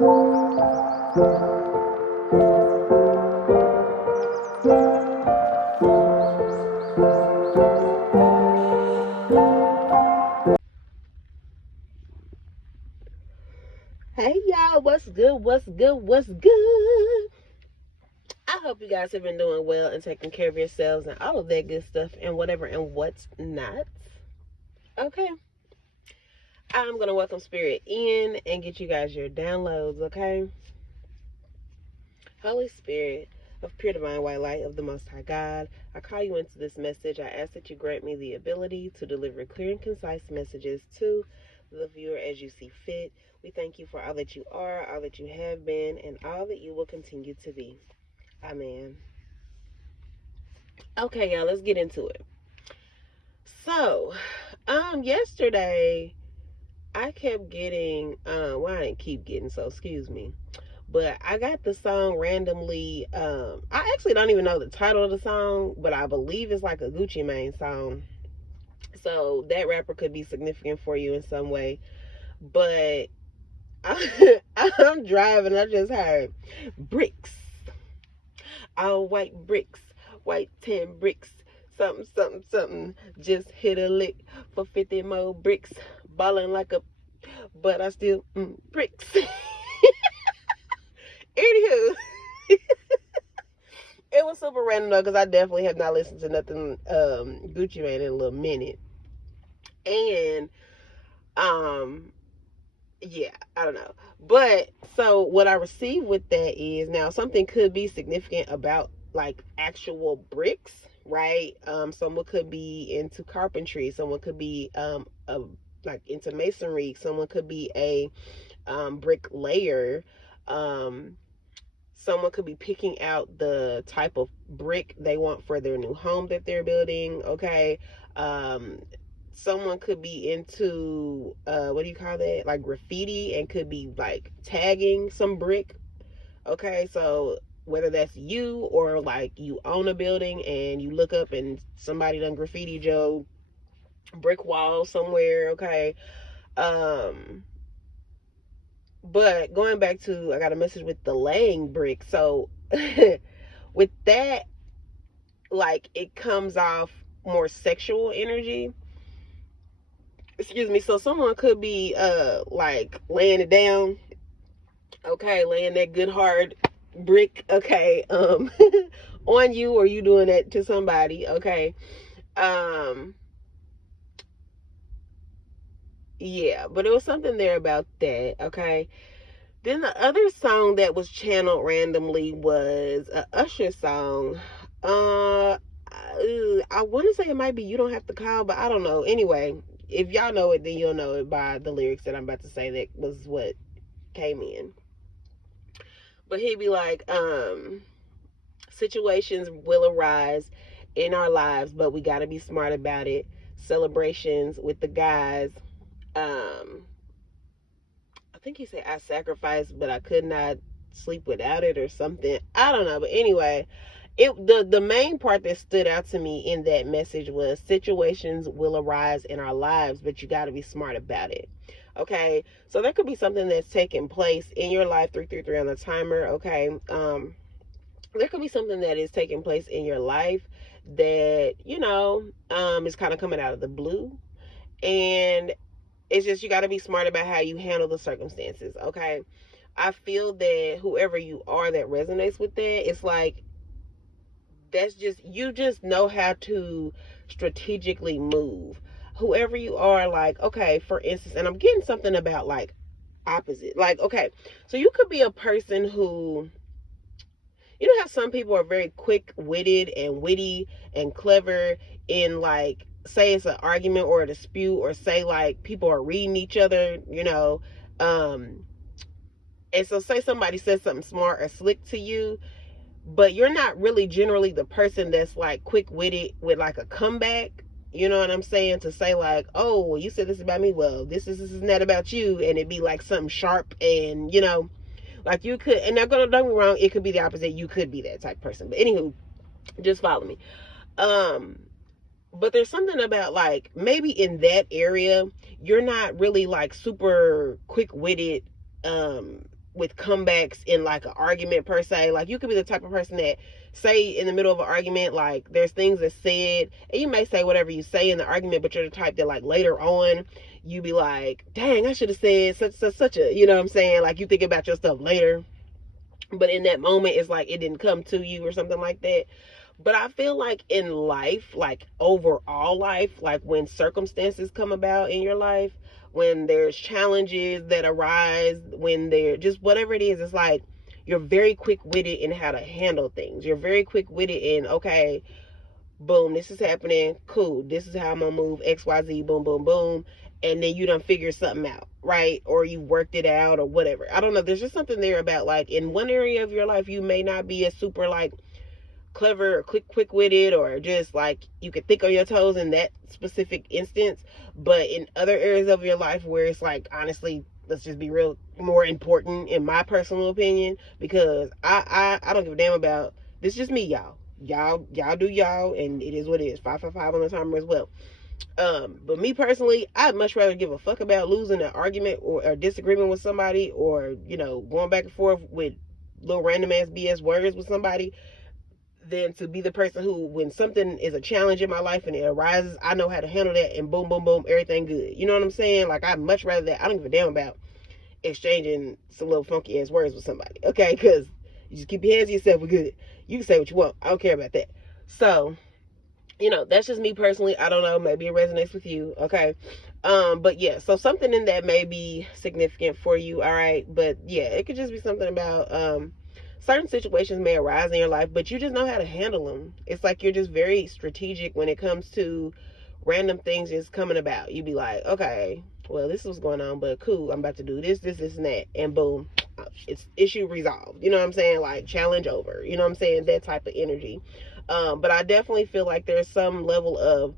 Hey y'all, what's good? What's good? What's good? I hope you guys have been doing well and taking care of yourselves and all of that good stuff and whatever and what's not. Okay. I'm going to welcome Spirit in and get you guys your downloads, okay? Holy Spirit of pure divine white light of the Most High God, I call you into this message. I ask that you grant me the ability to deliver clear and concise messages to the viewer as you see fit. We thank you for all that you are, all that you have been, and all that you will continue to be. Amen. Okay, y'all, let's get into it. So, yesterday I kept getting, well, I didn't keep getting, so excuse me, but I got the song randomly. I actually don't even know the title of the song, but I believe it's like a Gucci Mane song. So that rapper could be significant for you in some way. But I'm driving, I just heard bricks, all white bricks, white 10 bricks, something, something, something. Just hit a lick for 50 more bricks, balling like a, but I still bricks. Anywho, it was super random though, because I definitely have not listened to nothing Gucci Mane in a little minute. And yeah, I don't know. But so what I received with that is, now something could be significant about like actual bricks, right? Someone could be into carpentry, someone could be like into masonry, someone could be a bricklayer, someone could be picking out the type of brick they want for their new home that they're building, okay? Someone could be into what do you call that, like graffiti, and could be like tagging some brick, okay? So whether that's you or like you own a building and you look up and somebody done graffiti your brick wall somewhere, okay? But going back to, I got a message with the laying brick. So with that, like, it comes off more sexual energy. Excuse me. So someone could be like laying it down, okay, laying that good hard brick, okay, on you, or you doing that to somebody, okay. Yeah, but it was something there about that, okay. Then the other song that was channeled randomly was a Usher song. I want to say it might be "You Don't Have to Call," but I don't know. Anyway, if y'all know it, then you'll know it by the lyrics that I'm about to say. That was what came in. But he'd be like, situations will arise in our lives, but we got to be smart about it. Celebrations with the guys. I think he said I sacrificed, but I could not sleep without it or something. I don't know. But anyway, the main part that stood out to me in that message was situations will arise in our lives, but you got to be smart about it. Okay, so there could be something that's taking place in your life. 333 on the timer. Okay, there could be something that is taking place in your life that is kind of coming out of the blue, and it's just, you got to be smart about how you handle the circumstances, okay? I feel that whoever you are that resonates with that, it's like, that's just, you just know how to strategically move. Whoever you are, like, okay, for instance, and I'm getting something about like opposite. Like, okay, so you could be a person who, you know how some people are very quick-witted and witty and clever in, like, say it's an argument or a dispute, or say like people are reading each other, and so say somebody says something smart or slick to you, but you're not really generally the person that's like quick-witted with like a comeback, you know what I'm saying, to say like, oh, well, you said this about me, well, this is not about you, and it'd be like something sharp, and like you could, and don't get me wrong, it could be the opposite. You could be that type of person. But anywho, just follow me. But there's something about like, maybe in that area, you're not really like super quick-witted, with comebacks in like an argument per se. Like you could be the type of person that say in the middle of an argument, like there's things that's said and you may say whatever you say in the argument, but you're the type that like later on you be like, dang, I should have said such a, you know what I'm saying, like you think about your stuff later, but in that moment it's like it didn't come to you or something like that. But I feel like in life, like overall life, like when circumstances come about in your life, when there's challenges that arise, when they're just whatever it is, it's like you're very quick witted in how to handle things. You're very quick witted in, okay, boom, this is happening, cool, this is how I'm gonna move XYZ, boom, boom, boom. And then you done figure something out, right? Or you worked it out or whatever. I don't know. There's just something there about like in one area of your life, you may not be a super like clever or quick-witted or just like you could think on your toes in that specific instance, but in other areas of your life where it's like, honestly, let's just be real, more important in my personal opinion, because I don't give a damn about this. Is just me, y'all do y'all, and it is what it is. 555 on the timer as well. But me personally, I'd much rather give a fuck about losing an argument or disagreement with somebody, or going back and forth with little random ass BS words with somebody, than to be the person who, when something is a challenge in my life and it arises, I know how to handle that, and boom, boom, boom, everything good. You know what I'm saying? Like, I'd much rather that. I don't give a damn about exchanging some little funky ass words with somebody, okay? Because you just keep your hands to yourself, we're good. You can say what you want. I don't care about that. So, that's just me personally. I don't know. Maybe it resonates with you, okay? But yeah, so something in that may be significant for you, all right? But yeah, it could just be something about, certain situations may arise in your life, but you just know how to handle them. It's like you're just very strategic when it comes to random things just coming about. You be like, okay, well, this is what's going on, but cool, I'm about to do this, and that, and boom, it's issue resolved. You know what I'm saying? Like, challenge over. You know what I'm saying? That type of energy. But I definitely feel like there's some level of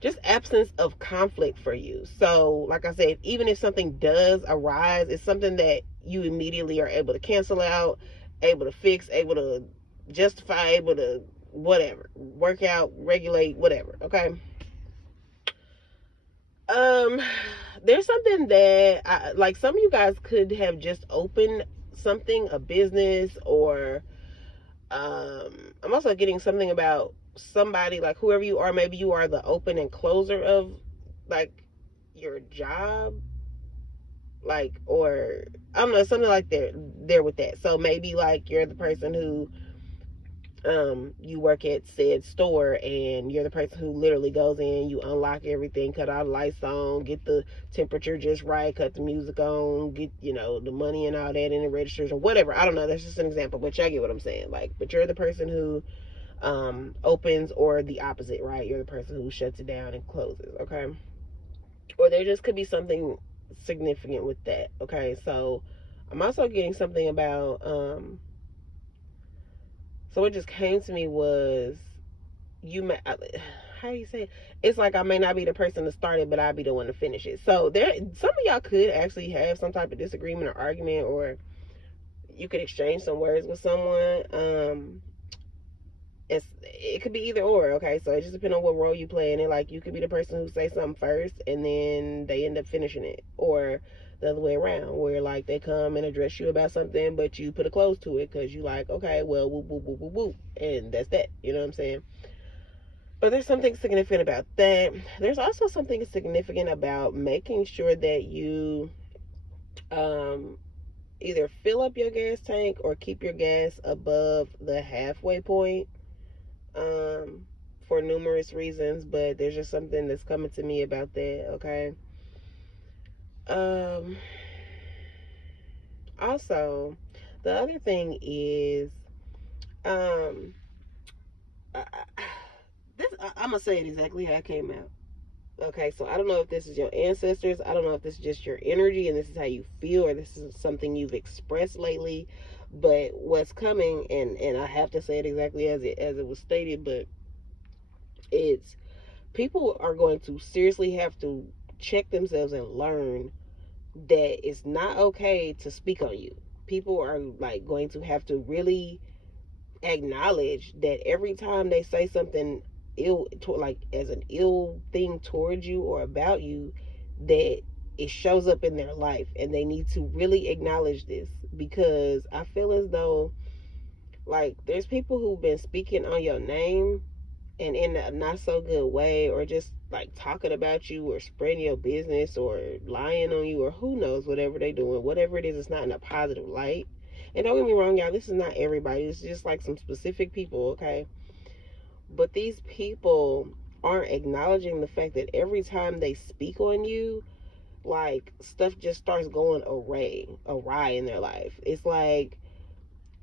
just absence of conflict for you. So, like I said, even if something does arise, it's something that you immediately are able to cancel out, able to fix, able to justify, able to whatever, work out, regulate, whatever, okay? Um, there's something that like some of you guys could have just opened something, a business, or I'm also getting something about somebody, like whoever you are, maybe you are the open and closer of like your job, like, or I don't know, something like there with that. So maybe like you're the person who you work at said store, and you're the person who literally goes in, you unlock everything, cut all the lights on, get the temperature just right, cut the music on, get the money and all that in the registers or whatever. I don't know, that's just an example, but y'all get what I'm saying. Like, but you're the person who opens, or the opposite, right? You're the person who shuts it down and closes, okay? Or there just could be something significant with that, okay? So I'm also getting something about so what just came to me was, how do you say it? It's like I may not be the person to start it, but I'll be the one to finish it. So some of y'all could actually have some type of disagreement or argument, or you could exchange some words with someone. It could be either or, okay? So it just depends on what role you play in it. Like, you could be the person who say something first and then they end up finishing it, or the other way around, where like they come and address you about something, but you put a close to it because you like, okay, well, whoop, whoop, whoop, whoop, whoop, and that's that. You know what I'm saying? But there's something significant about that. There's also something significant about making sure that you either fill up your gas tank or keep your gas above the halfway point, for numerous reasons, but there's just something that's coming to me about that, okay? Also, the other thing is, um, I'm gonna say it exactly how it came out. Okay, so I don't know if this is your ancestors. I don't know if this is just your energy and this is how you feel, or this is something you've expressed lately. But what's coming, and I have to say it exactly as it was stated, but it's, people are going to seriously have to check themselves and learn that it's not okay to speak on you. People are like going to have to really acknowledge that every time they say something ill, like as an ill thing towards you or about you, that it shows up in their life, and they need to really acknowledge this, because I feel as though, like, there's people who've been speaking on your name and in a not so good way, or just like talking about you or spreading your business or lying on you, or who knows, whatever they doing, whatever it is, it's not in a positive light. And don't get me wrong, y'all, this is not everybody, it's just like some specific people, okay? But these people aren't acknowledging the fact that every time they speak on you, like, stuff just starts going awry in their life. It's like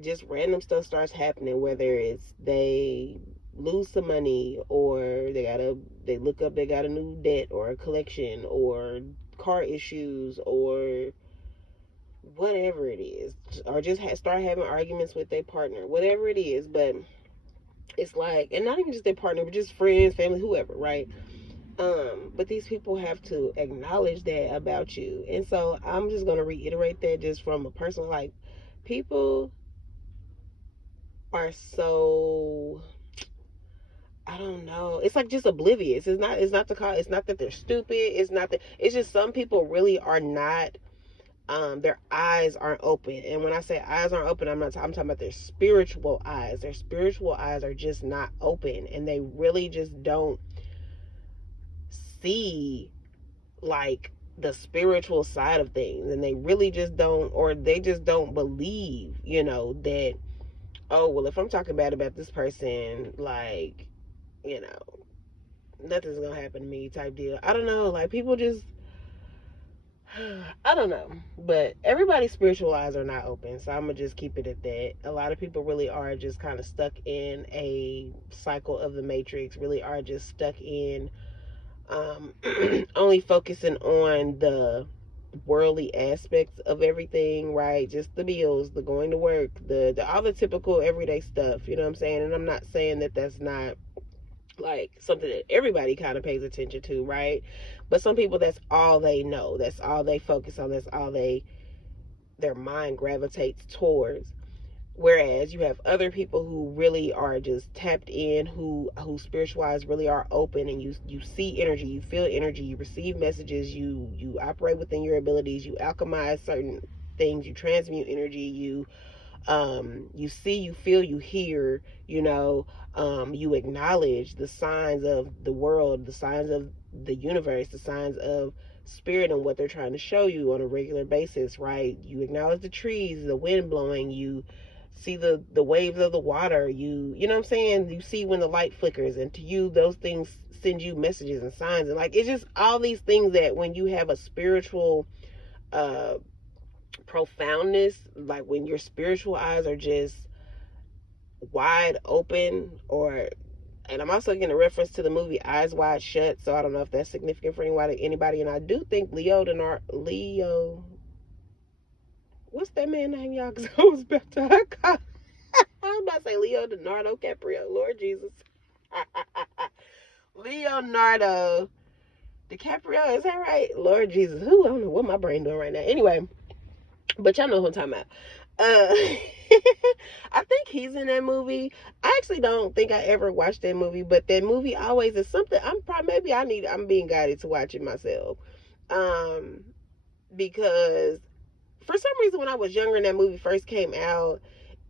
just random stuff starts happening, whether it's they lose some money, or they look up they got a new debt or a collection, or car issues, or whatever it is, or just start having arguments with their partner, whatever it is. But it's like, and not even just their partner, but just friends, family, whoever, right? But these people have to acknowledge that about you. And so I'm just gonna reiterate that just from a personal, like, people are so, I don't know. It's like just oblivious. It's not that they're stupid. It's not that, it's just some people really are not, their eyes aren't open. And when I say eyes aren't open, I'm talking about their spiritual eyes. Their spiritual eyes are just not open, and they really just don't see, like, the spiritual side of things. And they really just don't, or they just don't believe, that, oh, well, if I'm talking bad about this person, like, nothing's gonna happen to me type deal. I don't know, like, people just, I don't know. But everybody's spiritual eyes are not open, so I'm gonna just keep it at that. A lot of people really are just kind of stuck in a cycle of the matrix, really are just stuck in, only focusing on the worldly aspects of everything, right? Just the bills, the going to work, the all the typical everyday stuff, you know what I'm saying? And I'm not saying that that's not, like, something that everybody kind of pays attention to, right? But some people, that's all they know, that's all they focus on, that's all their mind gravitates towards. Whereas you have other people who really are just tapped in, who spiritual eyes really are open, and you see energy, you feel energy, you receive messages, you operate within your abilities, you alchemize certain things, you transmute energy, you see, you feel, you hear, you acknowledge the signs of the world, the signs of the universe, the signs of spirit, and what they're trying to show you on a regular basis, right? You acknowledge the trees, the wind blowing, you see the waves of the water, you know what I'm saying? You see when the light flickers, and to you, those things send you messages and signs. And, like, it's just all these things that when you have a spiritual profoundness, like when your spiritual eyes are just wide open, or, and I'm also getting a reference to the movie Eyes Wide Shut, so I don't know if that's significant for anybody. And I do think Leo, what's that man name, y'all? Because I was about to, I was about to say Leonardo DiCaprio, Lord Jesus. Leonardo DiCaprio, is that right? Lord Jesus, I don't know what my brain doing right now. Anyway, but y'all know who I'm talking about. I think he's in that movie. I actually don't think I ever watched that movie, but that movie always is something. I'm being guided to watch it myself. Because for some reason, when I was younger and that movie first came out,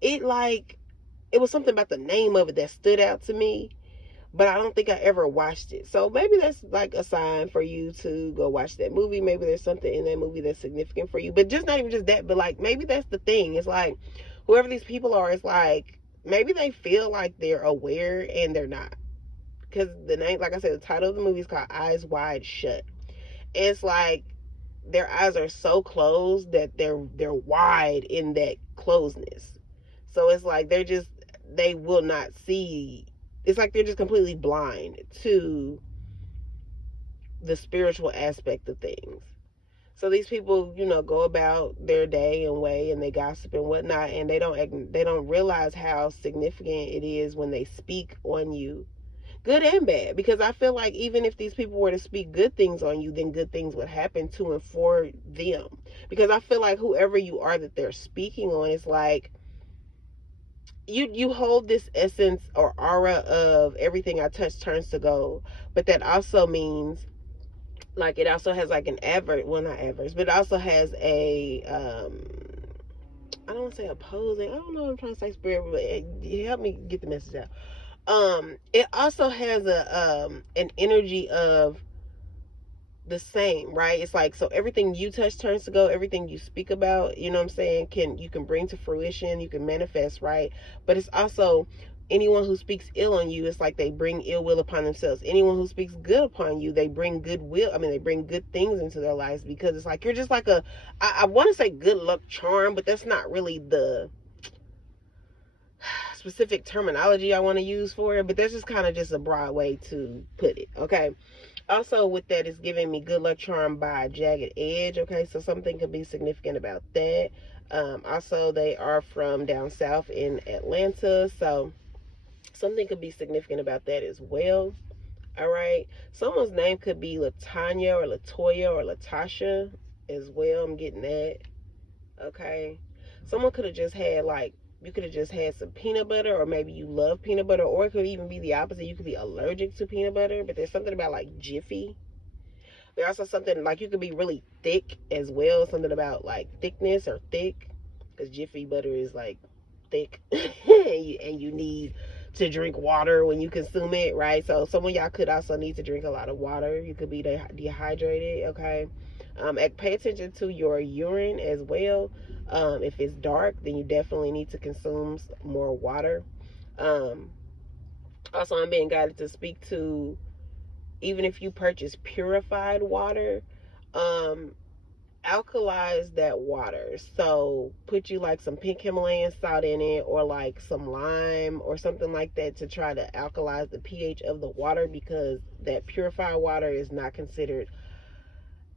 it was something about the name of it that stood out to me, but I don't think I ever watched it. So maybe that's like a sign for you to go watch that movie. Maybe there's something in that movie that's significant for you. But just not even just that, but like maybe that's the thing. It's like whoever these people are, it's like maybe they feel like they're aware and they're not. Because the name, like I said, the title of the movie is called Eyes Wide Shut. And it's like their eyes are so closed that they're wide in that closeness. So it's like they will not see. It's like they're just completely blind to the spiritual aspect of things. So these people, go about their day and way, and they gossip and whatnot, and they don't realize how significant it is when they speak on you, good and bad. Because I feel like even if these people were to speak good things on you, then good things would happen to and for them. Because I feel like whoever you are that they're speaking on is like, you hold this essence or aura of everything I touch turns to gold, but that also means like it also has like an adverse, well, not adverse, but it also has a I don't want to say opposing, I don't know what I'm trying to say, spirit, but it help me get the message out. It also has a an energy of the same, right? It's like, so everything you touch turns to gold, everything you speak about, you know what I'm saying, you can bring to fruition, you can manifest, right? But it's also, anyone who speaks ill on you, it's like they bring ill will upon themselves. Anyone who speaks good upon you, they bring goodwill, I mean, they bring good things into their lives, because it's like you're just like a, I want to say good luck charm, but that's not really the specific terminology I want to use for it, but that's just kind of just a broad way to put it, okay? Also with that, is giving me good luck charm by jagged edge, okay? So something could be significant about that. Also, they are from down south in Atlanta, so something could be significant about that as well. All right, someone's name could be Latanya or Latoya or Latasha as well. I'm getting that. Okay, someone could have just had, like, you could have just had some peanut butter, or maybe you love peanut butter, or it could even be the opposite. You could be allergic to peanut butter, but there's something about like Jiffy. There's also something like you could be really thick as well. Something about like thickness or thick, because Jiffy butter is like thick, and you need to drink water when you consume it, right? So some of y'all could also need to drink a lot of water. You could be dehydrated. Okay. Pay attention to your urine as well. If it's dark, then you definitely need to consume more water. Um, Also, I'm being guided to speak to, even if you purchase purified water, um, alkalize that water. So put you like some pink Himalayan salt in it, or like some lime or something like that, to try to alkalize the pH of the water, because that purified water is not considered,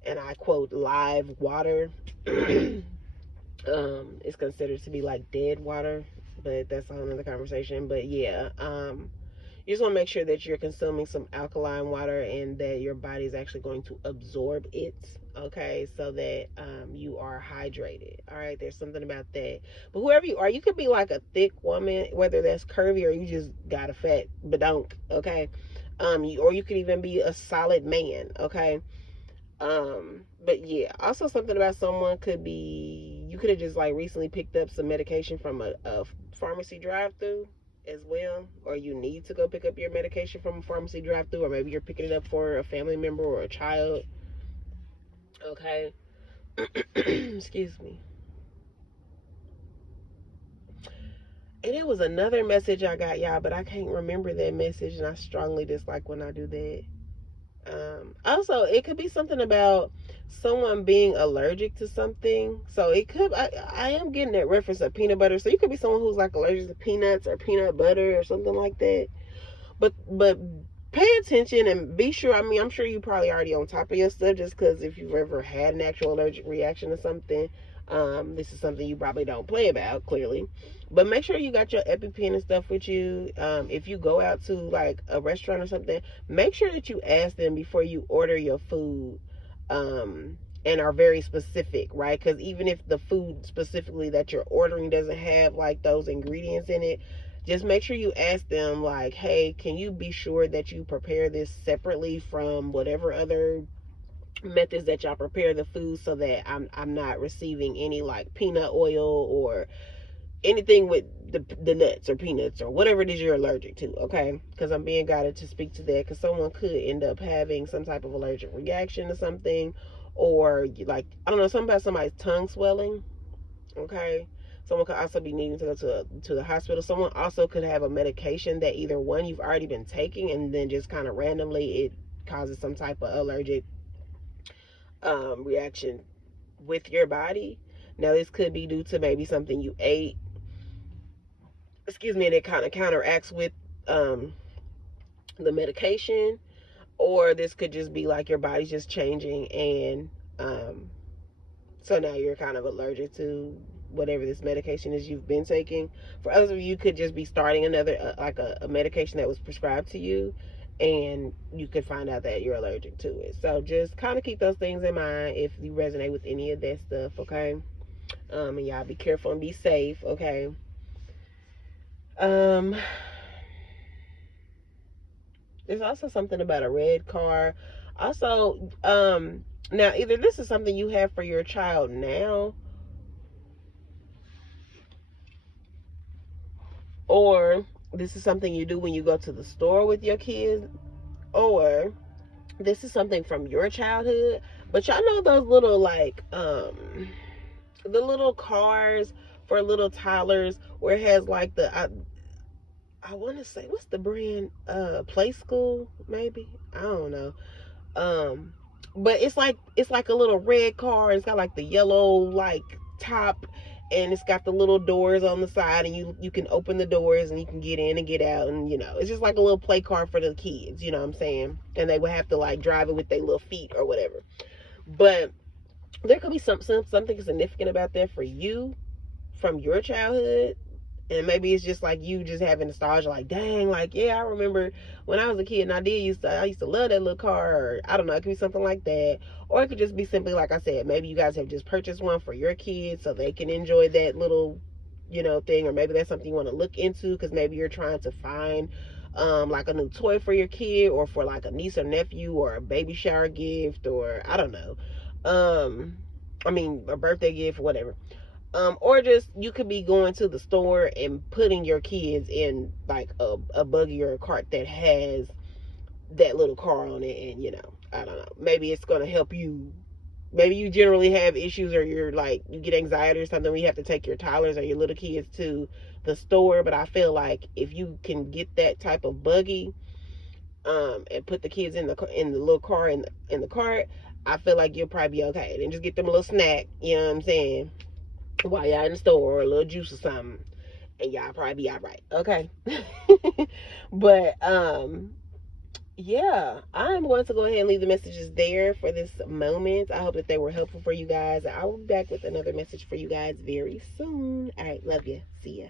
and I quote, live water. It's considered to be like dead water, but that's a whole nother conversation. But yeah, you just want to make sure that you're consuming some alkaline water, and that your body is actually going to absorb it, okay, so that you are hydrated. All right, there's something about that. But whoever you are, you could be like a thick woman, whether that's curvy or you just got a fat badunk, okay? Or you could even be a solid man, okay? But yeah, also something about someone could be, you could have just like recently picked up some medication from a pharmacy drive-through as well, or you need to go pick up your medication from a pharmacy drive-through, or maybe you're picking it up for a family member or a child. Okay. Excuse me. And it was another message I got, y'all, but I can't remember that message, and I strongly dislike when I do that. Also, it could be something about someone being allergic to something. So it could, I am getting that reference of peanut butter. So you could be someone who's like allergic to peanuts or peanut butter or something like that. But pay attention and be sure. I mean, I'm sure you probably already on top of your stuff, just because if you've ever had an actual allergic reaction to something, this is something you probably don't play about, clearly. But make sure you got your EpiPen and stuff with you. If you go out to like a restaurant or something, make sure that you ask them before you order your food, and are very specific, right? Because even if the food specifically that you're ordering doesn't have like those ingredients in it, just make sure you ask them, like, hey, can you be sure that you prepare this separately from whatever other methods that y'all prepare the food, so that I'm not receiving any like peanut oil or anything with the nuts or peanuts or whatever it is you're allergic to, okay? Because I'm being guided to speak to that, because someone could end up having some type of allergic reaction to something, or like, I don't know, something about somebody's tongue swelling, okay? Someone could also be needing to go to the hospital. Someone also could have a medication that either one you've already been taking, and then just kind of randomly it causes some type of allergic reaction with your body. Now this could be due to maybe something you ate, excuse me, and it kind of counteracts with the medication, or this could just be like your body's just changing, and so now you're kind of allergic to whatever this medication is you've been taking. For others of you, could just be starting another like a medication that was prescribed to you, and you could find out that you're allergic to it. So just kind of keep those things in mind if you resonate with any of that stuff, okay? And y'all be careful and be safe, okay? There's also something about a red car. Also, now either this is something you have for your child now, or this is something you do when you go to the store with your kids, or this is something from your childhood. But y'all know those little like the little cars for little toddlers where it has like I want to say, what's the brand, Play School maybe, I don't know. um but it's like a little red car. It's got like the yellow like top, and it's got the little doors on the side, and you can open the doors and you can get in and get out, and it's just like a little play car for the kids, you know what I'm saying? And they would have to like drive it with their little feet or whatever. But there could be something significant about that for you from your childhood. And maybe it's just like you just having nostalgia, like, dang, like, yeah, I remember when I was a kid and I used to love that little car, or I don't know, it could be something like that. Or it could just be simply, like I said, maybe you guys have just purchased one for your kids so they can enjoy that little, thing. Or maybe that's something you want to look into because maybe you're trying to find like a new toy for your kid, or for like a niece or nephew, or a baby shower gift, or I don't know. I mean, a birthday gift, whatever. Or just you could be going to the store and putting your kids in like a buggy or a cart that has that little car on it, and I don't know, maybe it's going to help you. Maybe you generally have issues, or you're like, you get anxiety or something when you have to take your toddlers or your little kids to the store. But I feel like if you can get that type of buggy, and put the kids in the little car in the cart, I feel like you'll probably be okay. Then just get them a little snack, you know what I'm saying, while y'all in the store, or a little juice or something, and y'all probably be all right. Okay. But yeah, I'm going to go ahead and leave the messages there for this moment. I hope that they were helpful for you guys. I will be back with another message for you guys very soon. All right, love you. See ya.